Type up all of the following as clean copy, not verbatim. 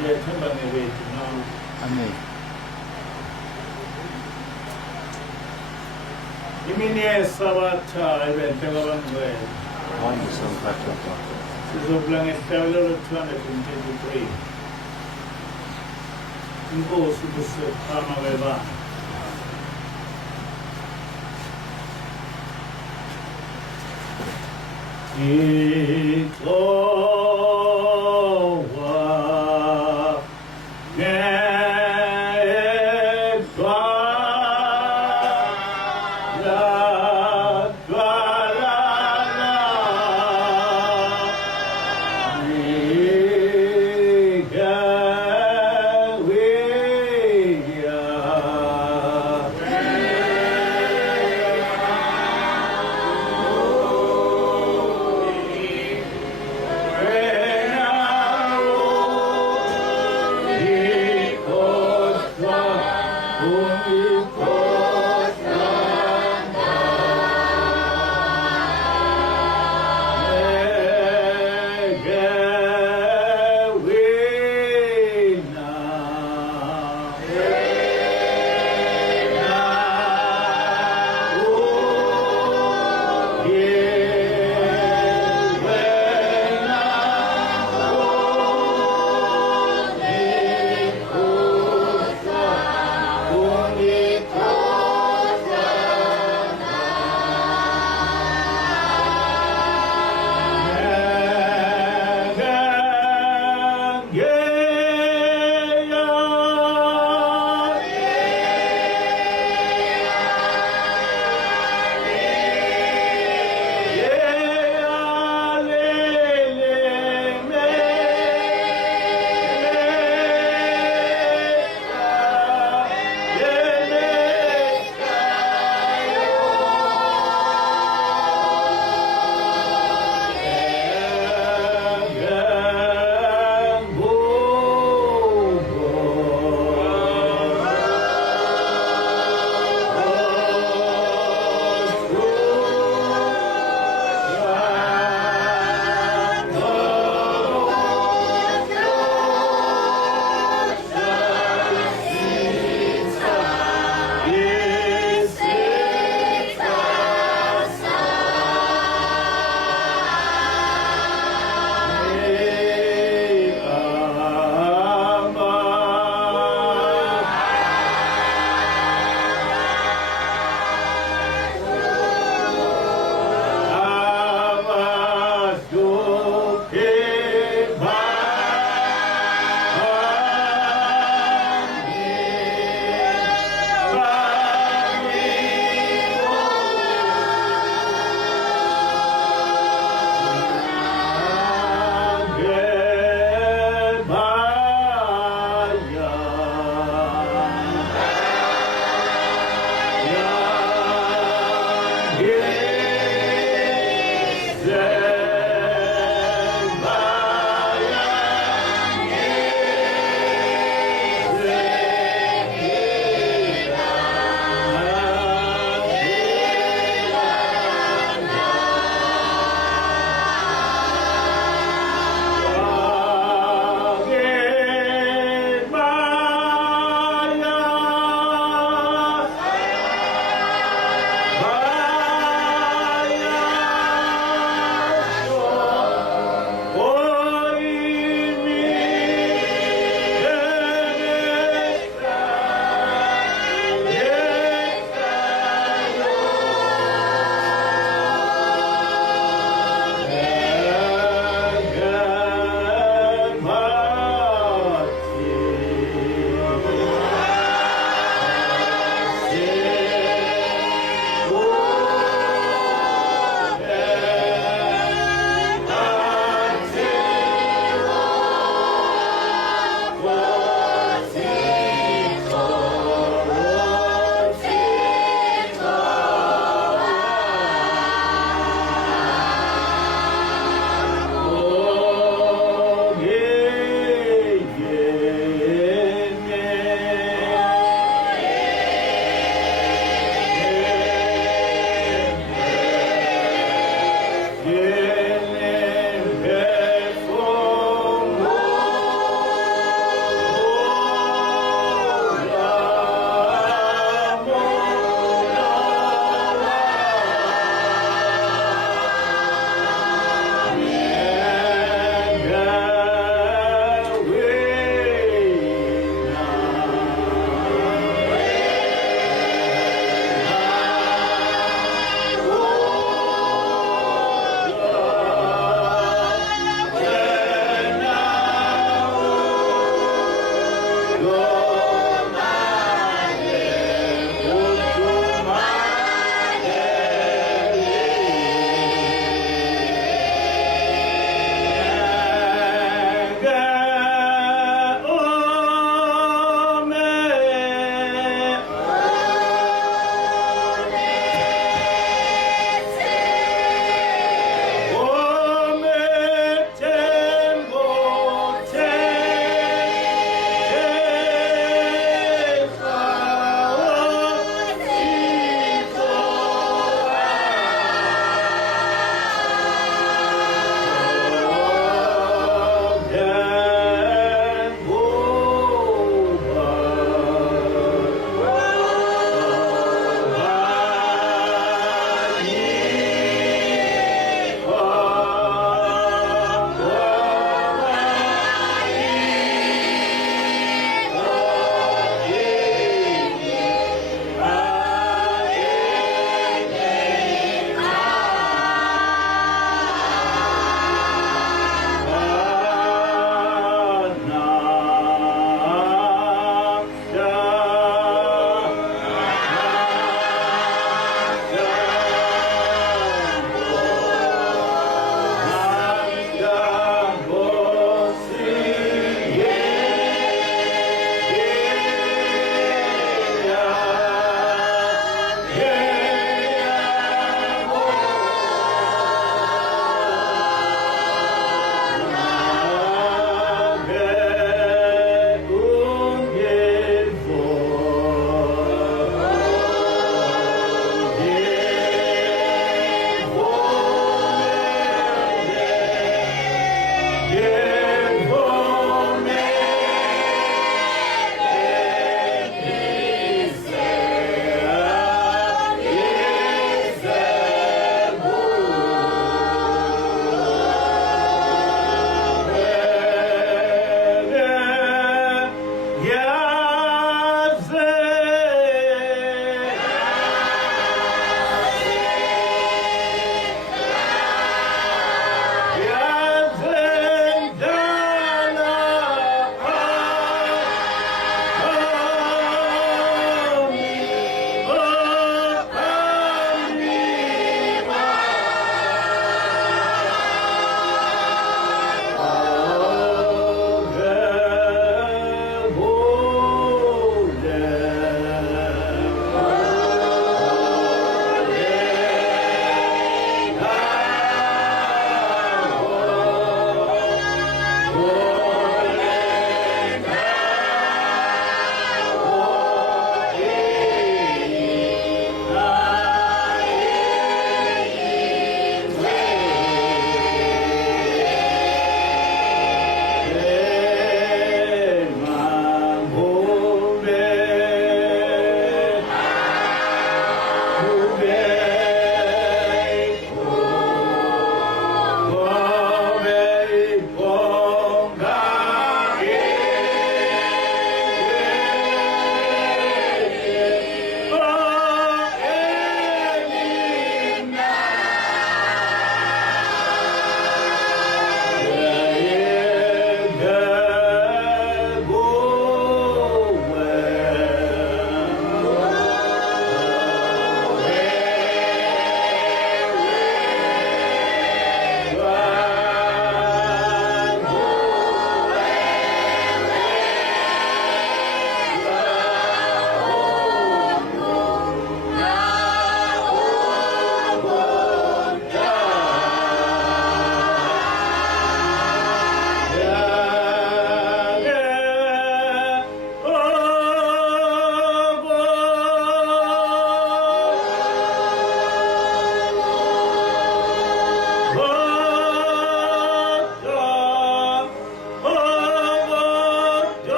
Siyathemba ngewethu nawe. Amen. Imini yesabatha ibenhle kwabangcwele. Wonderful Papa. Sizovula ngehlelo 223. Inkosi kusiphama kwebandla.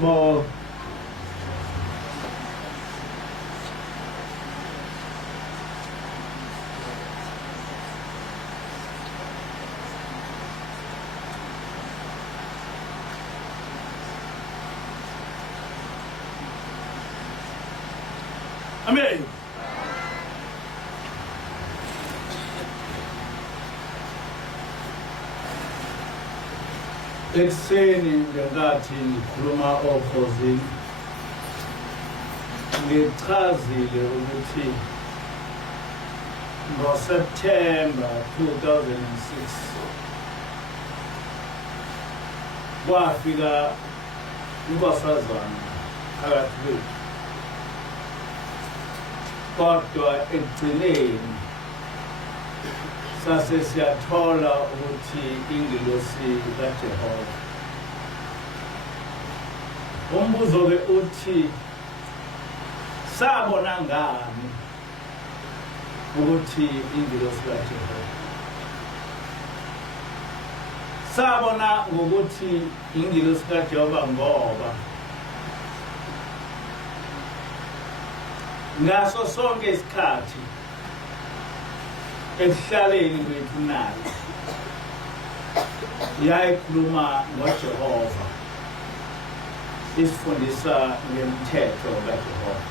Bo Amen. Ekuseni ngenkathi ngikhuluma opposing ngichazile ukuthi ngoSeptember 2006 kwafika inkosazana phakathi kwethu, kodwa ekugcineni sase siyathola ukuthi ingelosi kaJehova. Umbuzo-ke uthi sabona ngani ukuthi ingelosi kaJehova? Sabona ngokuthi ingelosi kaJehova ngoba ngaso sonke isikhathi ekuhlaleni kwethu naye yayikhuluma ngoJehova, isifundisa ngemithetho kaJehova.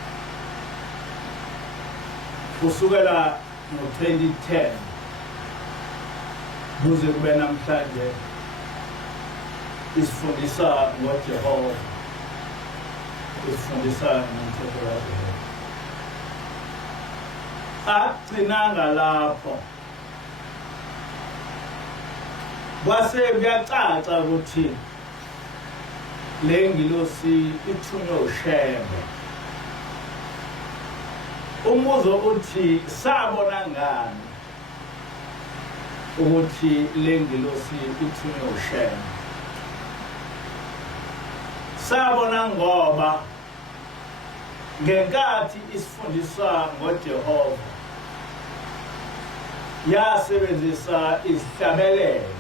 Kusukela ngo-2010 kuze kube namhlanje isifundisa ngoJehova, isifundisa ngemithetho kaJehova. Agcinanga lapho, kwase kuyacaca ukuthi le ngilosi ithunywe uShembe. Umbuzo uthi sabona ngani ukuthi le ngilosi ithunywe uShembe? Sabona ngoba ngenkathi isifundiswa ngoJehova yasebenzisa isihlabelelo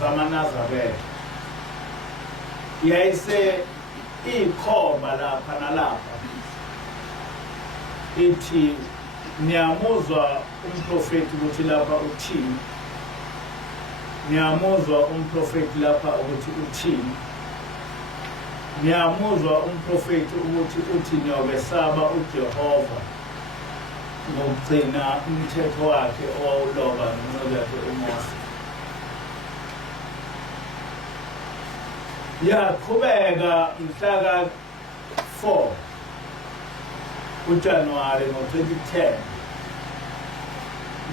zamaNazaretha, yayise ikhomba lapha nalapha, ithi niyamuzwa umprofeti ukuthi lapha uthini, niyamuzwa umprofeti lapha ukuthi uthini, niyamuzwa umprofeti ukuthi uthi niyobesaba uJehova ngokugcina umthetho wakhe owawuloba nomncane wakhe uMose. Yaqhubeka mhla ka-4 uJanuwari ngo-2010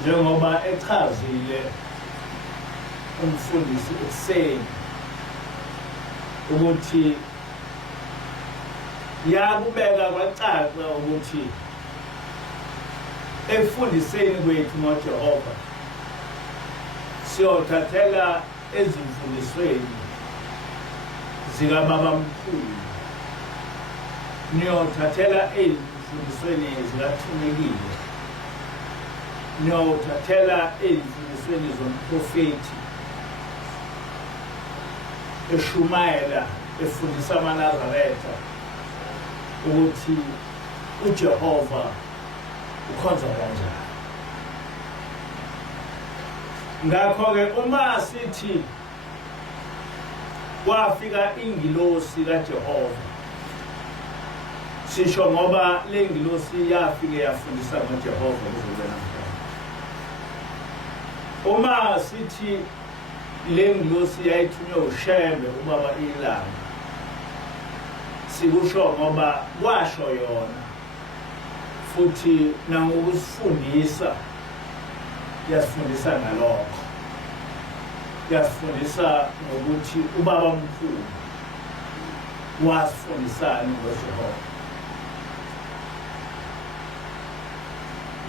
njengoba echazile umfundisi ekuseni ukuthi yakubeka kwacaca ukuthi ekufundiseni kwethu ngoJehova siyothathela ezimfundisweni zikababa mkhulu, niyothathela ezimfundisweni zikathumekile, niyothathela ezimfundisweni zomprofeti eshumayela efundisa amaNazaretha ukuthi uJehova ukhonza kanjani. Ngakho-ke uma sithi kwafika ingilosi kaJehova, sisho ngoba le ngilosi yafike yafundisa ngoJehova kuze namhlanje. Uma sithi le ngilosi yayithunywe uShembe ubaba ilanga, sikusho ngoba kwasho yona futhi nangokusifundisa yasifundisa ngalokho, yasifundisa ngokuthi ubaba mkhulu wasifundisani ngoJehova.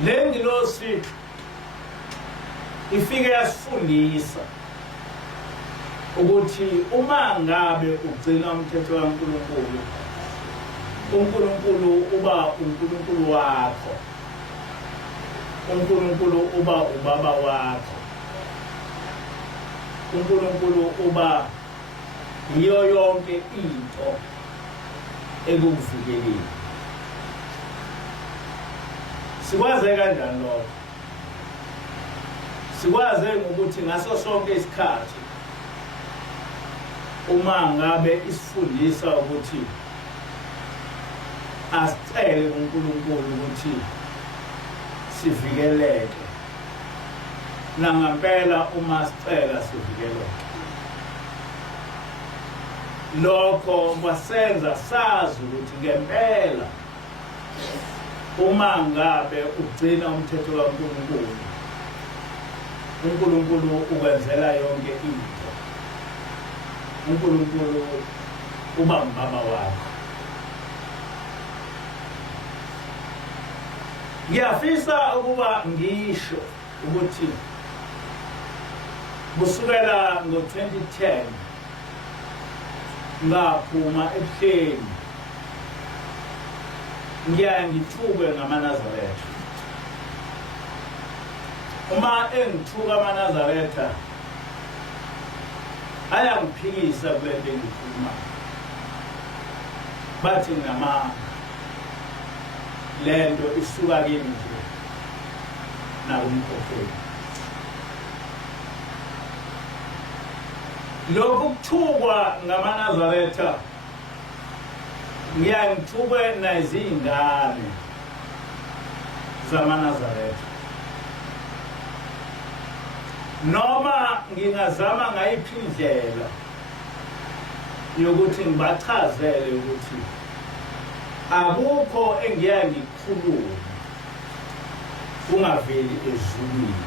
Le ngilosi ifike yasifundisa ukuthi uma ngabe ugcina umthetho kaNkulunkulu, uNkulunkulu uba uNkulunkulu wakho, uNkulunkulu uba ubaba wakho, uNkulunkulu uba yiyo yonke into ekuvikeleni. Sikwaze kanjani lokho? Sikwaze ngokuthi ngaso sonke isikhathi uma ngabe isifundisa ukuthi asicele uNkulunkulu ukuthi sivikeleke. Nangampela uma sicela sivikeleke. Lokho kwasenza sazi ukuthi ngempela uma ngabe ugcina umthetho kaNkulunkulu, uNkulunkulu ukwenzela yonke into. uNkulunkulu uba umbaba wakho. Ngiyafisa ukuba ngisho ukuthi kusukela ngo-2010 ngaphuma ebuhleni ngiyaye ngithukwe ngamaNazaretha. Uma engithuka amaNazaretha ayangiphikisa kule nto engiyikhulumayo. Bathi ngamanga le nto isuka kimi nje nakumkhokheli. Lokhu kuthukwa ngamaNazaretha ngiyangithukwe nezingane zamaNazaretha. Noma ngingazama ngayiphi indlela yokuthi ngibachazele ukuthi akukho engiyaye ngikukhulume ungaveli ezulwini.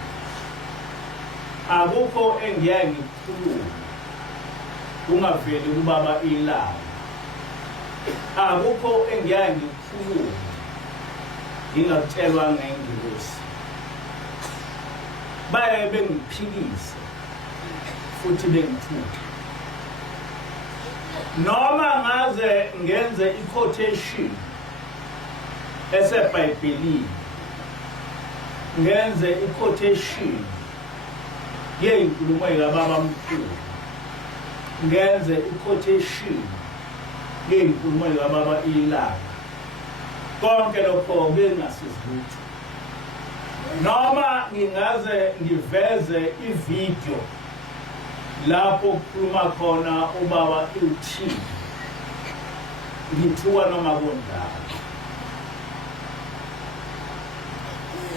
Akukho engiyaye ngikukhulume ungaveli kubaba ilanga. Akukho engiyaye ngikukhulume ngingakutshelwa ngengilosi. Baye bengiphikise futhi bengithuke. Noma ngaze ngenze i-quotation eseBhayibhelini, ngenze i-quotation yeyinkulumo kaBaba Mkhulu, ngenze i-quotation yeyinkulumo kaBaba ilanga, konke lokho bengasizilutho. Noma ngingaze ngiveze ivideo lapho kukhuluma khona ubaba uthi ngithuka noma kunjani.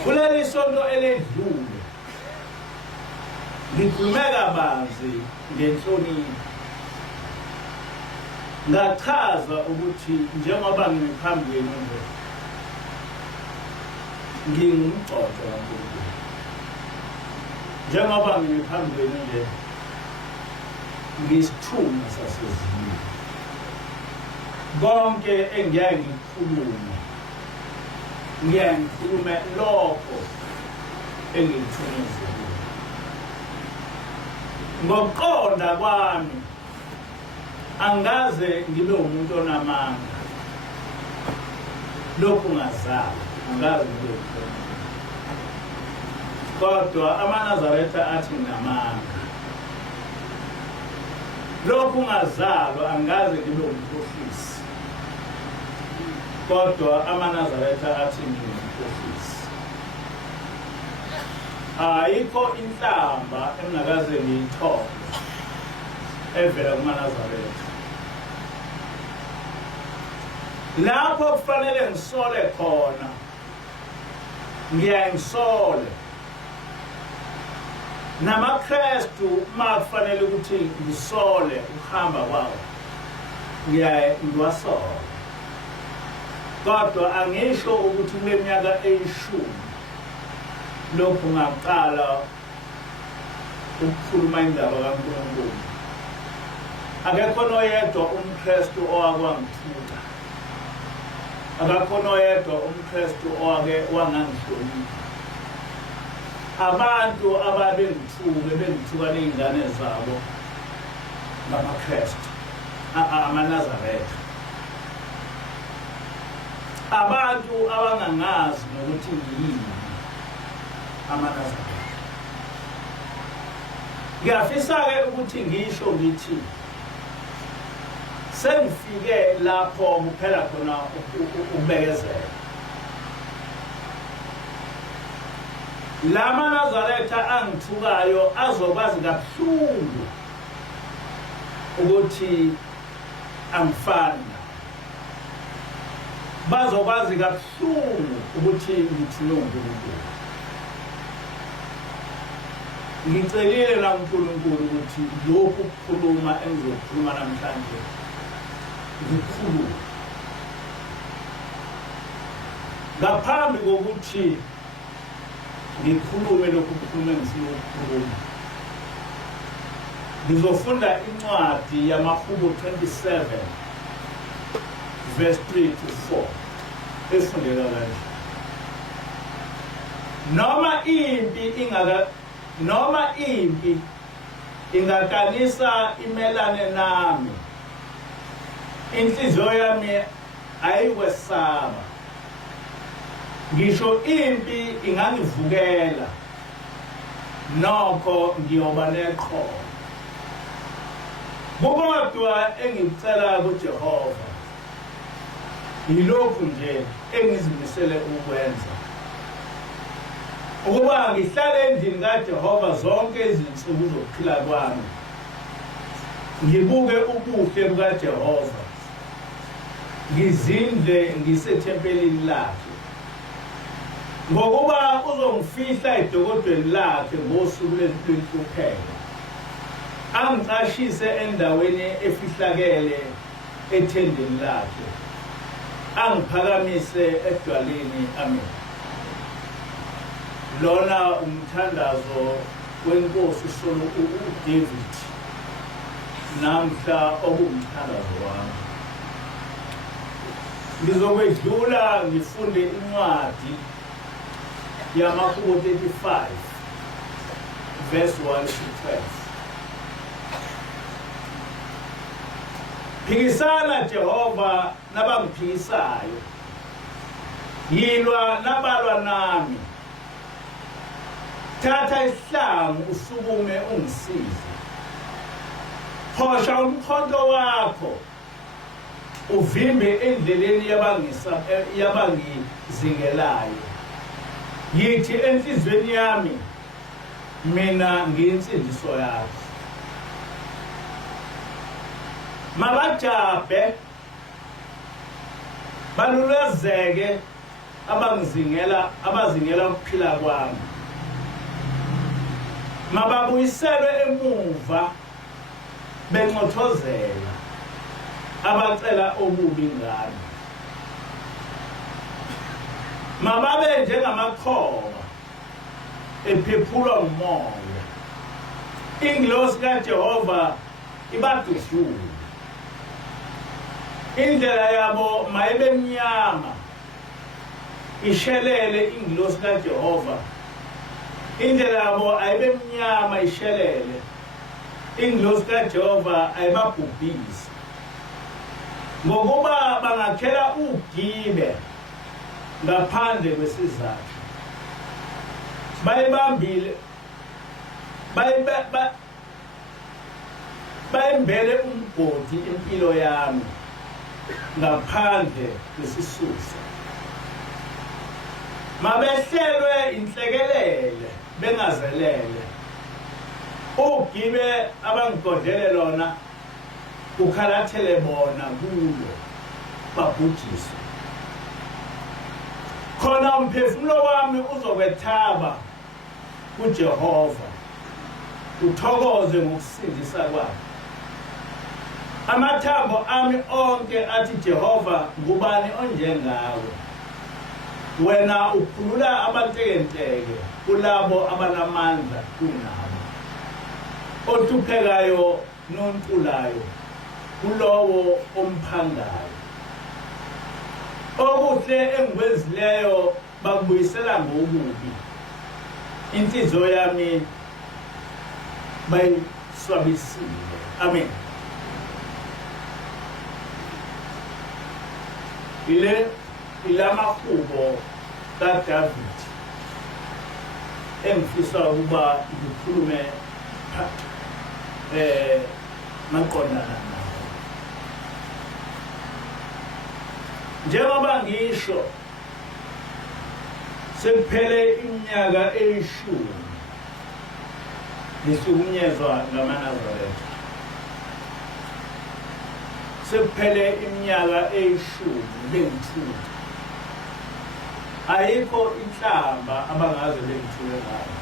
Kuleli sonto eledlule ngikhulume kabanzi ngenhlonipho. Ngachaza ukuthi njengoba ngiphambi kwenu nje ngingumgcotsho kaNkulunkulu. Njengoba ngiphambi kwenu nje ngisithunywa sasezulwini. Konke engiyaye ngikukhulume ngiyaye ngikhulume lokho engikuthunywe ezulwini. Ngokuqonda kwami angaze ngibe umuntu onamanga. Lokhu ngazama angaze ngibe umuntu. Kodwa amaNazaretha athi nginamanga. Lokhu ngazalwa angaze ngibe umkhohlisi. Kodwa amaNazaretha athi ngingumkhohlisi. Ayikho inhlamba engakaze ngiyithole evela kumaNazaretha. Lapho kufanele ngisole khona ngiyangsole. NamaKristu uma kufanele ukuthi ngisole ukuhamba kwawo ngiyaye ngiwasole. Kodwa angisho ukuthi kule minyaka eyishumi lokhu ngaqala ukukhuluma indaba kaNkulunkulu, akekho noyedwa umKristu owakwangithuka. Akekho noyedwa umKristu owake wangangihlonipha. Abantu bengithuka nezingane zabo ngamaKristu, amaNazaretha. Abantu abangangazi nokuthi ngiyini amaNazaretha. Ngiyafisa-ke ukuthi ngisho ngithi sengifike lapho kuphela khona ukubekezela. Lama Nazaretha angithukayo azokwazi kabuhlungu ukuthi angifani. Bazokwazi kabuhlungu ukuthi ngithunywe uNkulunkulu. Ngicelile la uNkulunkulu ukuthi lokhu ukukhuluma engizokhuluma namhlanje ngikhulume. Ngaphambi kokuthi ngikhulume lokhu ukukhuluma engifuna ukukhuluma, ngizofunda incwadi yamaHubo 27 verse 3 to 4 efundeka kanje. Noma impi ingakanisa imelane nami, inhliziyo yami ayikwesaba. Ngisho impi ingangivukela, nokho ngiyoba neqholo. Kodwa engicela kuJehova yilokhu nje engizimisele ukwenza, ukuba ngihlale endlini kaJehova zonke izinsuku zokuphila kwami, ngibuke ubuhle bukaJehova, ngizindle ngisethempelini lakhe. Ngokuba uzongifihla edokodweni lakhe ngosuku lwenhlupheko, angicashise endaweni efihlakele ethendeni lakhe, angiphakamise edwaleni. Amen. Lona umthandazo wenkosi solo uDavid namhla okumthandazo wami. Ngizokwedlula ngifunde incwadi yamaHubo 35 verse 1 to 12. Phikisana Jehova nabangiphikisayo, yilwa nabalwa nami. Thatha isihlangu usukume ungisize, phosha umkhonto wakho uvimbe endleleni yabangizingelayo. Yithi enhlizweni yami, mina ngiyinsindiso yakho. Mabajabe balulezeke abazingela ukuphila kwami. Mababuyiselwe emuva bencothozela abacela obubi ngami. Mababe njengamakhoba ephephulwa umoya. Ingilosi kaJehova ibadudule. Indlela yabo mayibe mnyama, ishelele ingilosi kaJehova. Indlela yabo ayibe mnyama, ishelele ingilosi kaJehova ayibabhubhise. Ngokuba bangakhela ugibe ngaphandle kwesizathu, bayibambile bayimbele umgodi impilo yami ngaphandle kwesisusa. Mabehlelwe inhlekelele bengazelele, ugibe abangigodlele lona ukhalathele bona kulo babhujiswe. Khona umphefumulo wami uzokwethaba kuJehova, uthokoze ngokusindisa kwakhe. Amathambo ami onke athi, Jehova ngubani onjengawe? Wena ukhulula abantekenteke kulabo abanamandla kunabo, othuphekayo nontulayo kulowo omphangayo. Okuhle engikwenzileyo bakubuyisela ngokubi, inhliziyo yami bayiswabisile. Amen. IlamaHubo kaDavid engifisa ukuba ngikhulume maqondana nawo. njengoba ngisho sekuphele iminyaka eyishumi ngisukunyezwa ngamaNazaretha. Sekuphele iminyaka eyishumi bengithutha. Ayikho inhlamba abangaze bengithule ngayo.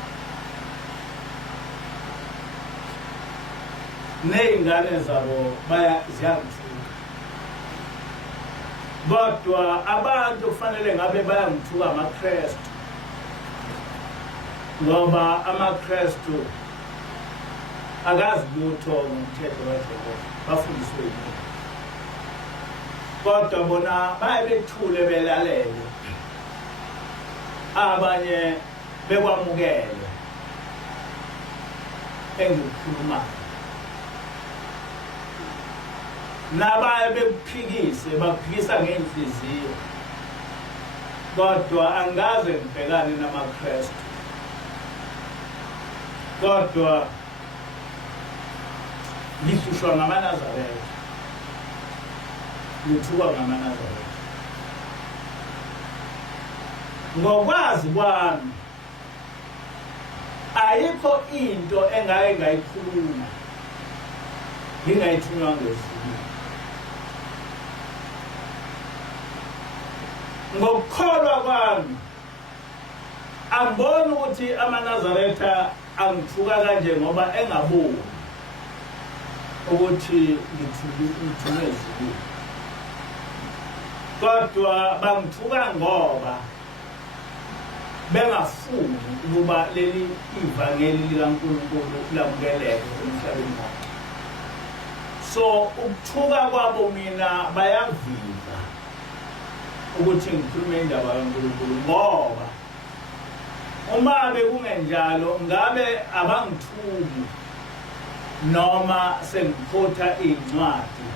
Ney'ngane zabo ziyangithuka. Kodwa abantu kufanele ngabe bayangithuka amaKrestu. Ngoba amaKrestu akazi lutho ngomthetho kaJehova, bafundiswe yini. Kodwa bona bayebethule belalele. Abanye bekwamukele engikukhulumayo. Nabaye bekuphikise baphikisa ngenhliziyo. Kodwa angaze ngibhekane namaKrestu. Kodwa ngihlushwa ngamaNazaretha. Ngithukwa ngamaNazaretha. Ngokwazi kwami ayikho into engake ngayikhuluma ngingayithunywa ngezulu. Ngokukholwa kwami angiboni ukuthi amaNazaretha angithuka kanje ngoba engaboni ukuthi ngithunywe ezulwini. Kodwa bangithuka ngoba bengafuni ukuba leli ivangeli likaNkulunkulu lamukeleke emhlabeni wonke. So ukuthuka kwabo mina bayaviva ukuthi ngikhulume indaba kaNkulunkulu ngoba uma bekungenjalo ngabe abangithuki noma sengiphotha incwadi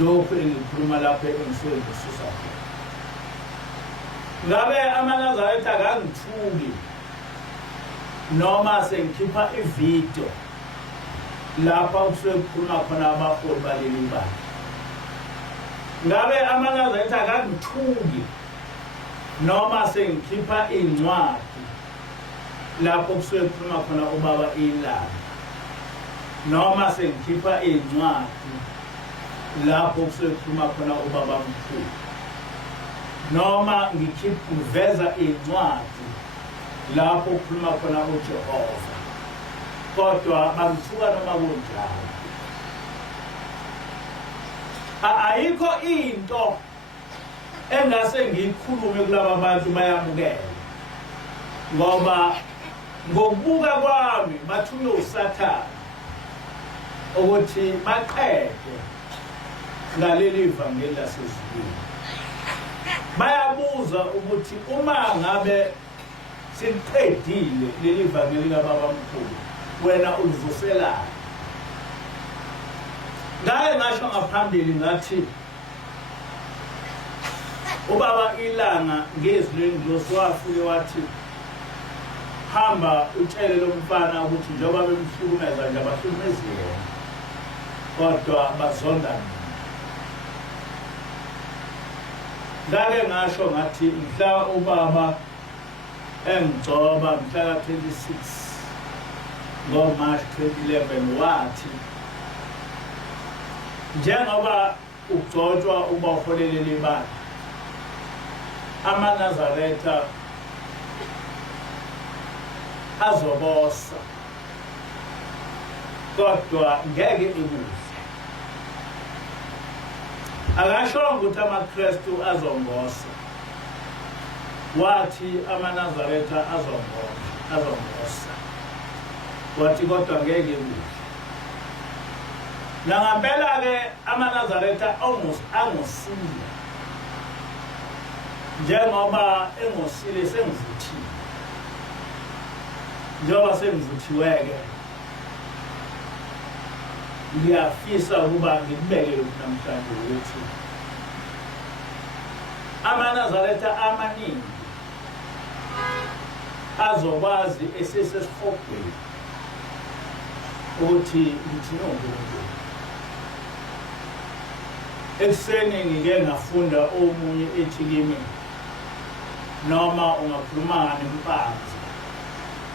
lokhu engikhuluma lapho engisuke ngisusa khona. Ngabe amaNazaretha akangithuki noma sengikhipha ivideo lapha kusuke kukhuluma khona abaholi baleli bandla. Ngabe amaNazaretha akangithuki noma sengikhipha incwadi lapho kusuke kukhuluma khona ubaba ilanga. Noma sengikhipha incwadi lapho kusuke kukhuluma khona ubaba mkhulu. Noma ngiveza incwadi lapho kukhuluma khona uJehova. Kodwa bangithuka noma kunjalo. Ayikho into engase ngiyikhulume kulaba bantu bayamukela. Ngoba ngokubuka kwami bathunywe uSathane ukuthi baqede ngaleli ivangeli lasezulwini. Bayabuza ukuthi uma ngabe siliqedile leli ivangeli kaBabamkhulu wena ulivuselani? Ngaye ngasho ngaphambili ngathi ubaba ilanga ngezwi loswafike wathi hamba utshele lo mfana ukuthi njengoba bemhlukumeza nje abahlukumezi yena kodwa bazonda mina. Ngake ngasho ngathi mhla ubaba engigcoba mhla ka 26 ngoMarch 2011 wathi njengoba ugcotshwa uba uholelele ibandla amaNazaretha azobosa kodwa ngeke ikudle. Akashongo ukuthi amaKrestu azombosa. Wathi amaNazaretha azombosa. Wathi kodwa ngeke ikudle. Nangempela ke amaNazaretha angosile. Njengoba engosile sengivuthiwe. Njengoba sengivuthiweke ngiyafisa ukuba ngibeke lokhu namhlanje ukuthi amaNazaretha amaningi azokwazi esesesihogweni ukuthi ngithini uNkulunkulu. Ekuseni ngike ngafunda omunye ethi kimi noma ungakhuluma ngani impanzi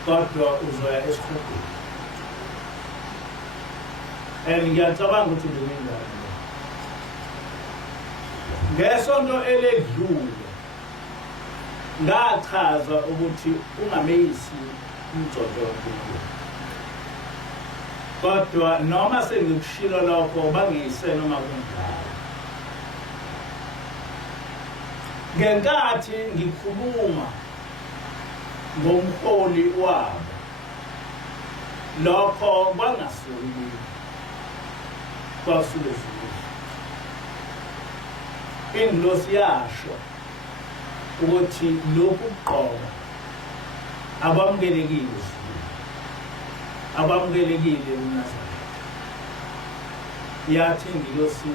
kodwa uzoya esikhogweni. Ngiyacabanga ukuthi ngibenjani. Ngesonto eledlule ngachaza ukuthi ungameyisi umjodo wakho. Kodwa noma sengikushilo lokho bangiyise noma kunjalo. Ngenkathi ngikhuluma ngomholi wabo lokho kwangasuli kwasulezulu. Ingilosi yasho ukuthi lokhu kugqoka abamukelekile uNazaretha. Yathi ingilosi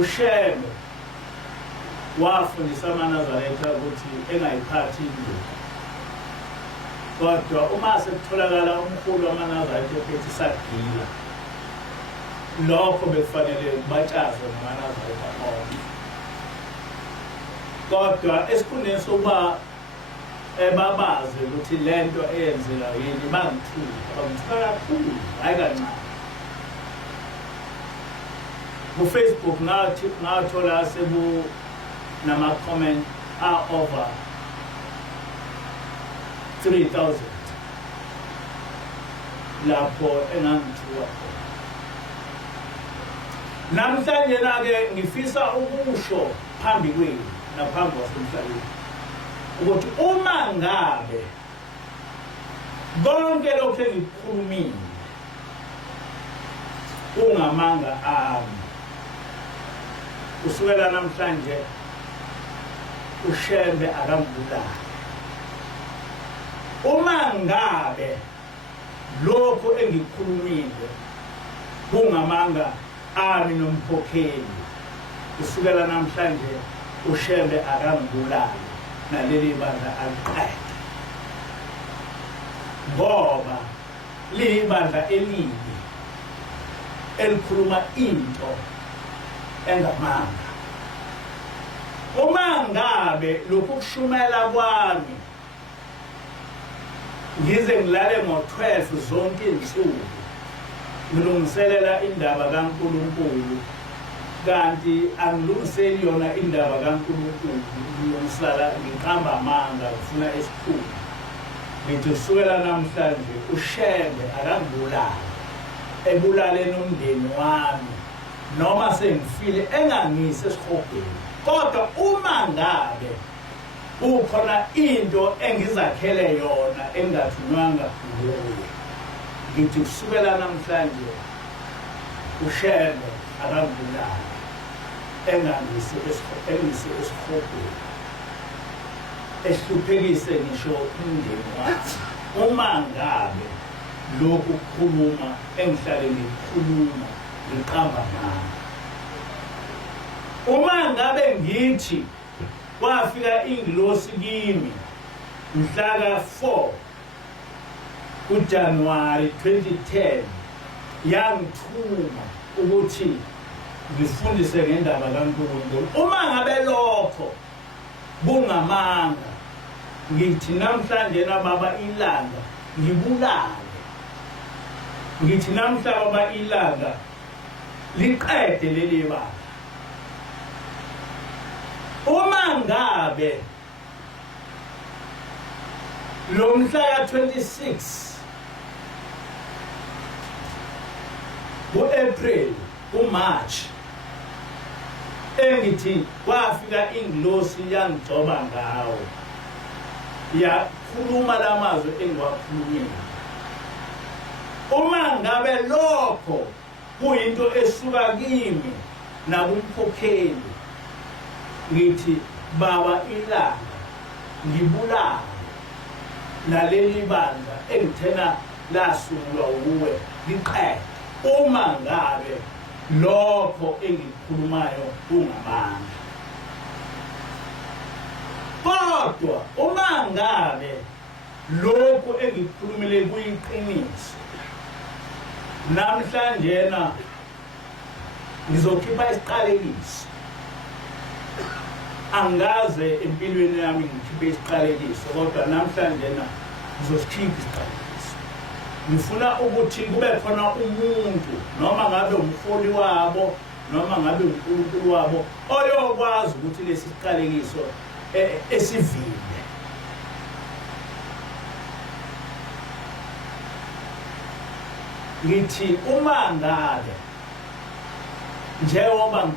uShembe wafundisa amaNazaretha ukuthi engayiphathi induku. Kodwa uma sekutholakala umkhulu wamaNazaretha ethi sagila, lokho bekufanele batshaze ngamaNazaretha onke. Kodwa esikhundleni sokuba babazi ukuthi lento eyenzeka yini bangithuka kakhulu, hayi kancane. Facebook ngathola nama-comment over 3,000 lapho engangithuka khona. Namhlanje-ke ngifisa ukusho phambi kwenu naphambi kwasemhlabeni ukuthi uma ngabe konke lokho engikukhulumile ungamanga ami, kusukela namhlanje uShembe akangibulali. Uma ngabe lokho engikukhulumile kungamanga ami nomkhokheli, kusukela namhlanje uShembe akangibulali naleli bandla aliqede. Ngoba libandla elibi elikhuluma into engamanga. Uma ngabe lokhu kushumela kwami ngize ngilale ngo-12 zonke izinsuku ngilungiselela indaba kaNkulunkulu, kanti angilungiseli yona indaba kaNkulunkulu, ngilungisela ngiqamba amanga ngifuna esikhulu, ngithi kusukela namhlanje uShembe akangibulali, ebulale nomndeni wami noma sengifile engangise esihogweni. Kodwa uma ngabe ukhona into engizakhele yona engathunywanga nguye, ngithi kusukela namhlanje uShembe akangibulali, engangise esihogweni, ehluphekise ngisho umndeni wami. Uma ngabe lokhu kukhuluma engihlale ngikhuluma ngiqamba ngami. Uma ngabe ngithi kwafika ingilosi kimi mhla ka-4 kuJanuwari 2010 yangithuma ukuthi ngifundise ngendaba kaNkulunkulu, uma ngabe lokho bungamanga, ngithi namhlanje nababa ilanga ngibulale, ngithi namhla baba ilanga liqede leli banga. Uma ngabe lo mhla ka-26 ku-April ku-March engithi kwafika ingilosi yangigcoba ngawo, yakhuluma la mazwi engiwakhulumile, uma ngabe lokho kuyinto esuka kimi nakumkhokheli, ngithi baba ilanga ngibulale naleli bandla engithena lasungulwa uwe liqede, uma ngabe lokho engikukhulumayo kungamanga. Kodwa uma ngabe lokho engikukhulumile kuyiqiniso, namhlanje ngizokhipha isiqalekiso angaze empilweni yami ngikhiphe isiqalekiso kodwa namhlanje ngizosikhipha isiqalekiso ngifuna ukuthi kube khona umuntu noma ngabe umholi wabo noma ngabe uNkulunkulu wabo oyokwazi ukuthi lesi siqalekiso esivile ngithi uma ngabe njengoba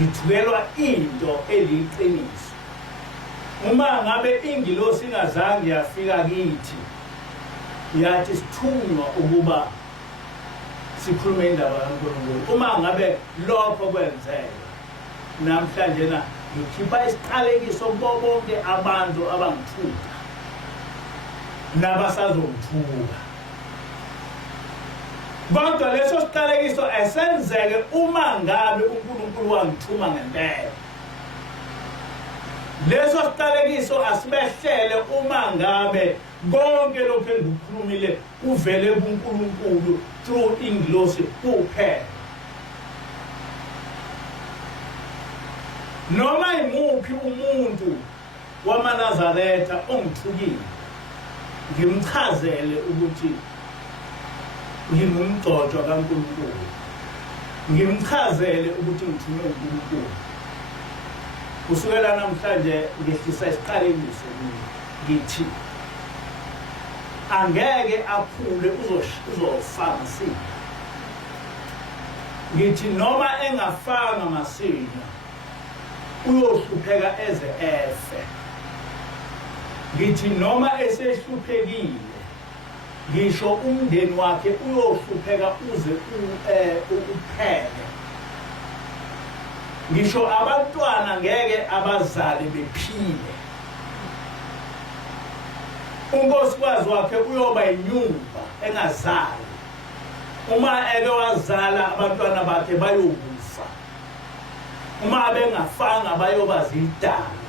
ngithukelwa into eliqiniso uma ngabe ingilosi ingazange yafika kithi yathi sithunywa ukuba sikhulume indaba kaNkulunkulu uma ngabe lokho kwenzeka namhlanje ngikhipha isiqalekiso kubo bonke abantu abangithuka nabasazongithuka kodwa leso siqalekiso esenzeke uma ngabe uNkulunkulu wangithuma ngempela leso siqalekiso asibehlele uma ngabe konke lokho engikukhulumile kuvele kuNkulunkulu through ingilosi kuphela noma imuphi umuntu wamaNazaretha ongithukile ngimchazele ukuthi ngingumgcotshwa kaNkulunkulu ngimchazele ukuthi ngithunywe uNkulunkulu kusukela namhlanje ngehlisa isiqalekiso ngithi angeke aphule uzofanga masinya ngithi noma engafanga masinya uyohlupheka eze efe ngithi noma esehluphekile ngisho umndeni wakhe uyohlupheka uze uphele ngisho abantwana ngeke abazali bephile unkosikazi wakhe uyoba inyumba engazali uma eke wazala abantwana bakhe bayokufa uma bengafanga bayoba zidala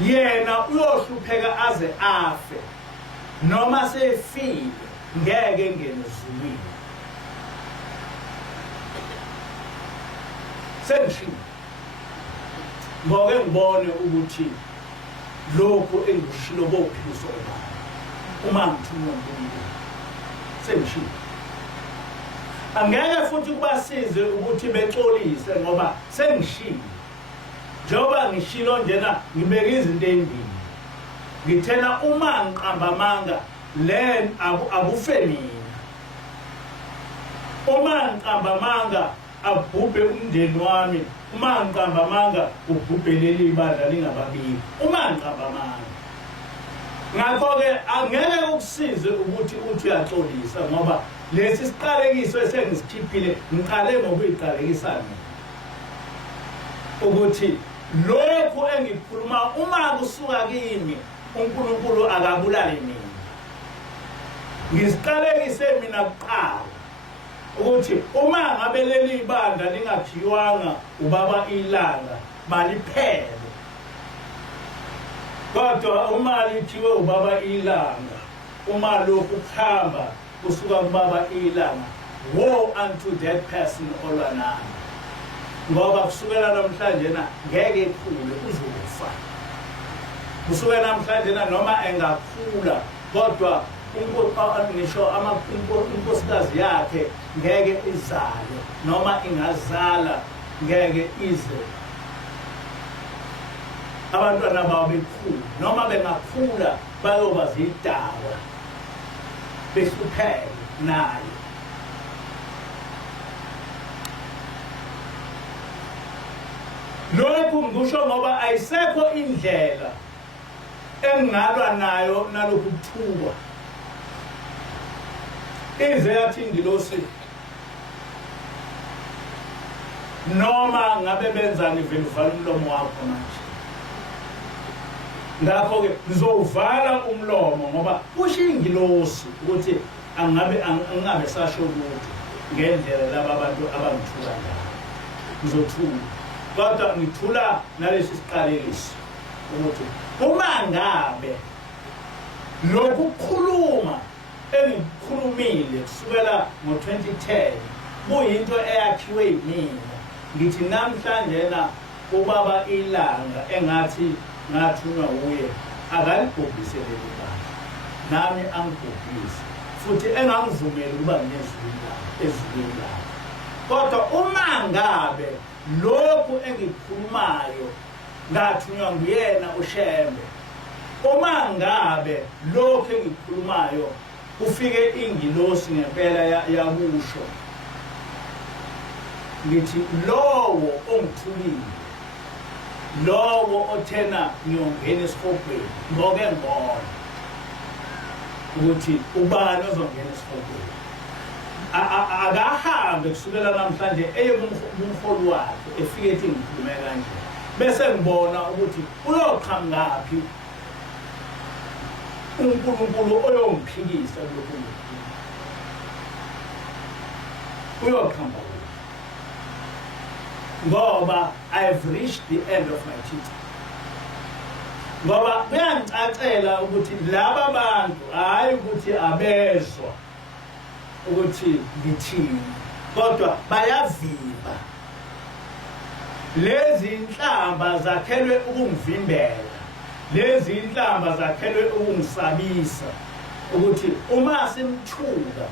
yena uyohlupheka aze afe noma sefile ngeke ngene ezulwini sengishilo ngoke ngibone ukuthi lokho engishilo bophiliso uma ngithunywa uNkulunkulu sengishilo angeke futhi kubasize ukuthi bexolise ngoba sengishilo njengoba ngishilo njena ngibeka izinto endini ngithena uma ngiqamba amanga len akufe mina uma ngiqamba amanga abhubhe umndeni wami uma ngiqamba amanga ubhubhe leli ibandla lingababili uma ngiqamba amanga ngakho-ke angeke ukusize ukuthi uthi uyaxolisa ngoba lesi siqalekiso esengisikhiphile ngiqale ngokuyiqalekisa mina ukuthi lokhu engikukhuluma uma kusuka kimi uNkulunkulu akabulale mina ngisiqalekise mina kuqala ukuthi uma ngabe leli bandla lingakhiwanga ubaba ilanga baliphele kodwa uma lithiwe ubaba ilanga uma lokhu kuhamba kusuka kubaba ilanga woe unto that person olwanami ngoba kusukela namhlanje ngeke ekhule uzofa kusukela namhlanje noma engakhula kodwa ngisho inkosikazi yakhe ngeke izale noma ingazala ngeke ize abantwana babo bekhulu noma bengakhula bayoba zidakwa behlupheke naye lokhu ngisho ngoba ayisekho indlela engalwa nayo nalokhu kuthukwa ize yathi ingilosi noma ngabe benzani vele uvala umlomo wakho manje ngakho-ke ngizowuvala umlomo ngoba kusho ingilosi ukuthi angabe sasho lutho ngendlela laba abantu abangithuka ngayo ngizothula kodwa ngithula nalesi siqalekiso ukuthi uma ngabe lokhu kukhuluma engikhulumile kusukela ngo-2010 kuyinto eyakhiwe yimina. Ngithi namhlanje na ubaba ilanga engathi ngathunywa uye akalibhubhise leli bandla, nami angibhubhise futhi engangivumeli ukuba ezulwini lakhe. Kodwa uma ngabe lokhu engikukhulumayo ngathunywa nguyena uShembe, uma ngabe lokhu engikukhulumayo kufike ingilosi ngempela yakusho, ngithi lowo ongithulile, lowo othena ngiyongena esihogweni, ngoke ngibona ukuthi ubani ozongena esihogweni. Akahambe kusukela namhlanje eye kumholi wakhe efike ethi ngikhulume kanje, bese ngibona ukuthi uyoqhamngaphi uNkulunkulu oyongiphikisa lokhu. Uyoqhamba ngoba I've reached the end of my teaching. Ngoba kuyangicacela ukuthi laba bantu hayi ukuthi abezwa ukuthi ngithini, kodwa bayavimba. Lezi inhlamba zakhelwe ukungivimbela, lezi inhlamba zakhelwe ukungisabisa ukuthi uma simthuka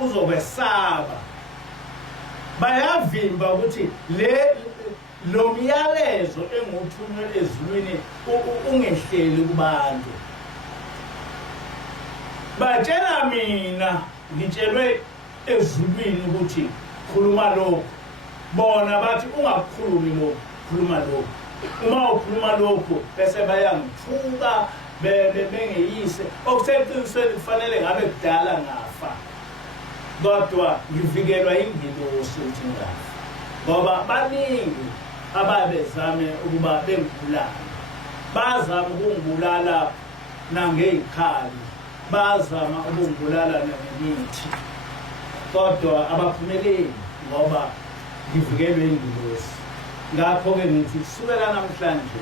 uzokwesaba. Bayavimba ukuthi lo myalezo enguthunywe ezulwini ungehleli kubantu. Batshela mina ngitshelwe ezulwini ukuthi khuluma lokho, bona bathi ungakhulumi lokho, khuluma lokho. Uma ukhuluma lokho bese bayangithuka bengeyise, okuseqinisweni kufanele ngabe kudala ngafa, kodwa ngivikelwa ingilosi ukuthi ngafa. Ngoba baningi ababezame ukuba bengibulala, bazama ukungibulala nangey'khali, bazama ukungibulala nangemithi, kodwa abaphumeleli ngoba ngivikelwe ingilosi. Ngakho-ke ngithi kusukela namhlanje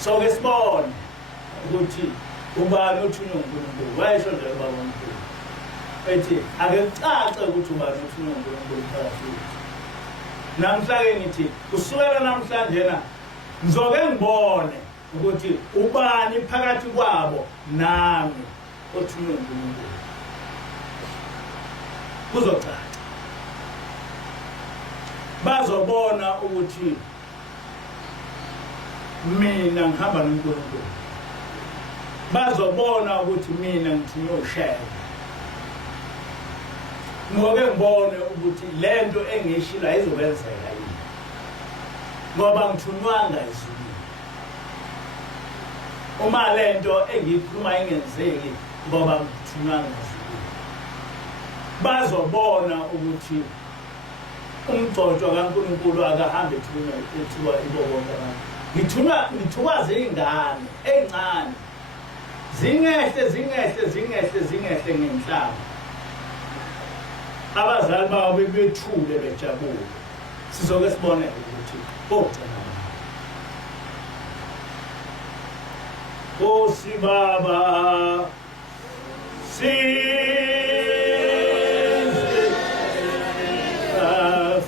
soke sibone ukuthi ubani othunywe uNkulunkulu. Wayesho nje ubaba omkhulu ethi ake kucace ukuthi ubani othunywe uNkulunkulu phakathi kwethu. Namhlanje ngithi kusukela namhlanje na ngizoke ngibone ukuthi ubani phakathi kwabo nami othunywe uNkulunkulu. Kuzocaca, bazobona ukuthi mina ngihamba noNkulunkulu, bazobona ukuthi mina ngithunywe uShembe. Ngoke ngibone ukuthi lento engiyishilo ayizokwenzeka yini, ngoba ngithunywanga ezulwini. Uma lento engiyikhuluma ingenzeki ngoba ngithunywanga ezulwini, bazobona ukuthi umgcotshwa kaNkulunkulu akahambe ethiwa ibo bonke abantu. Ngithuka zingane encane zingehle ngenhlamba, abazali babo bethule bejabule. Sizoke sibone ukuthi ogcina Nkosi Baba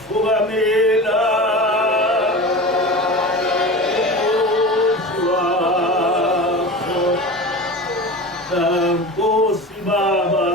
fukamela Nkosi Baba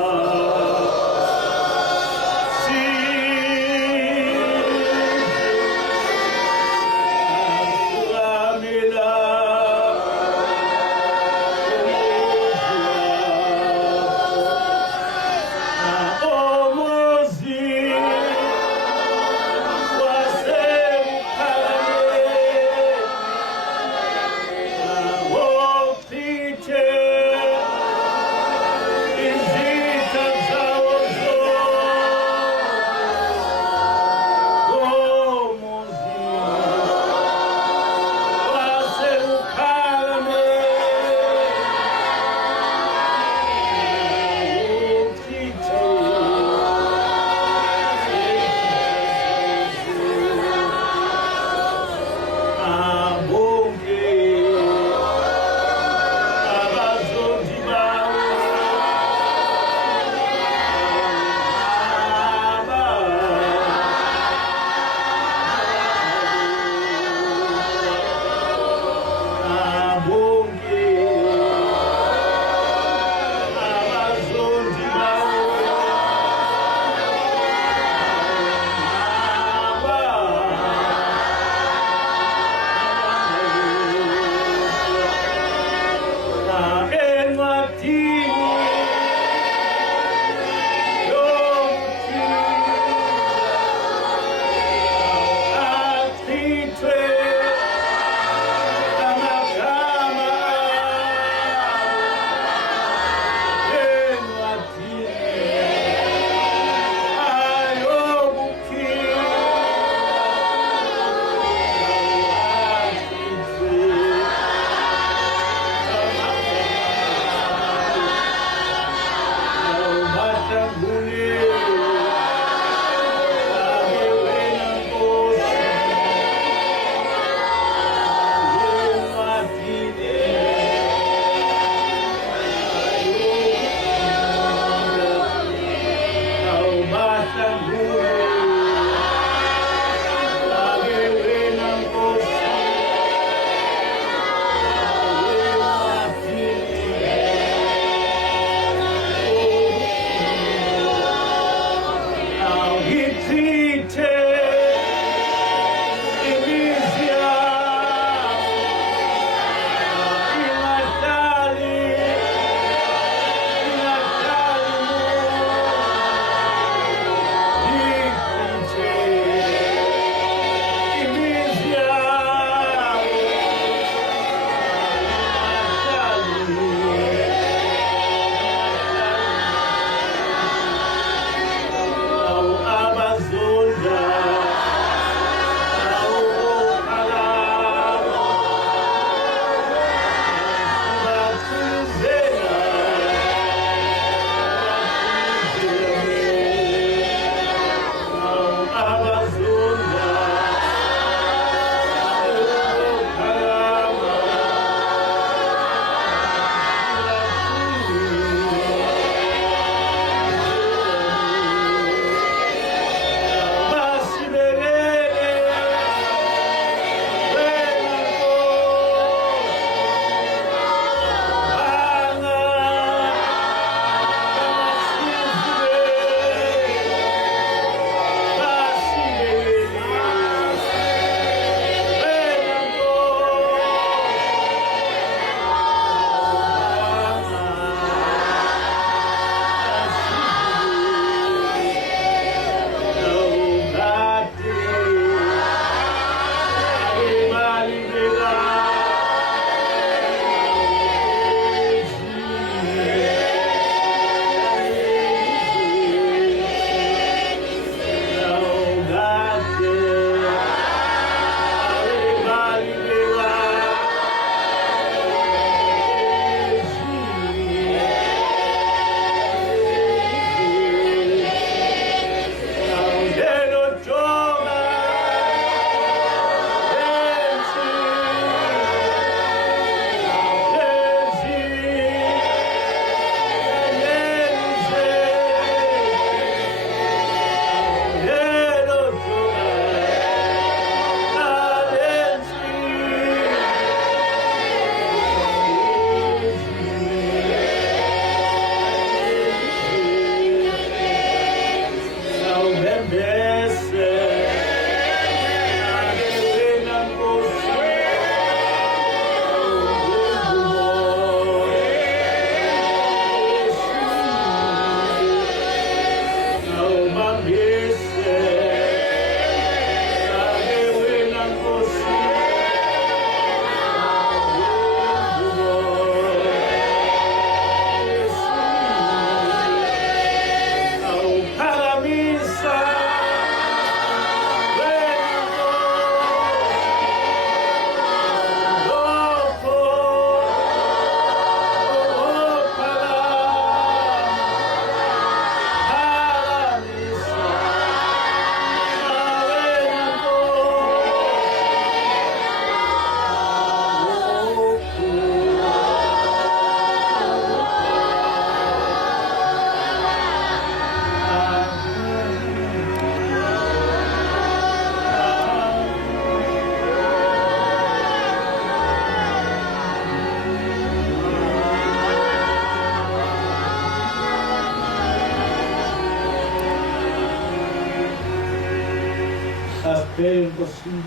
enkosini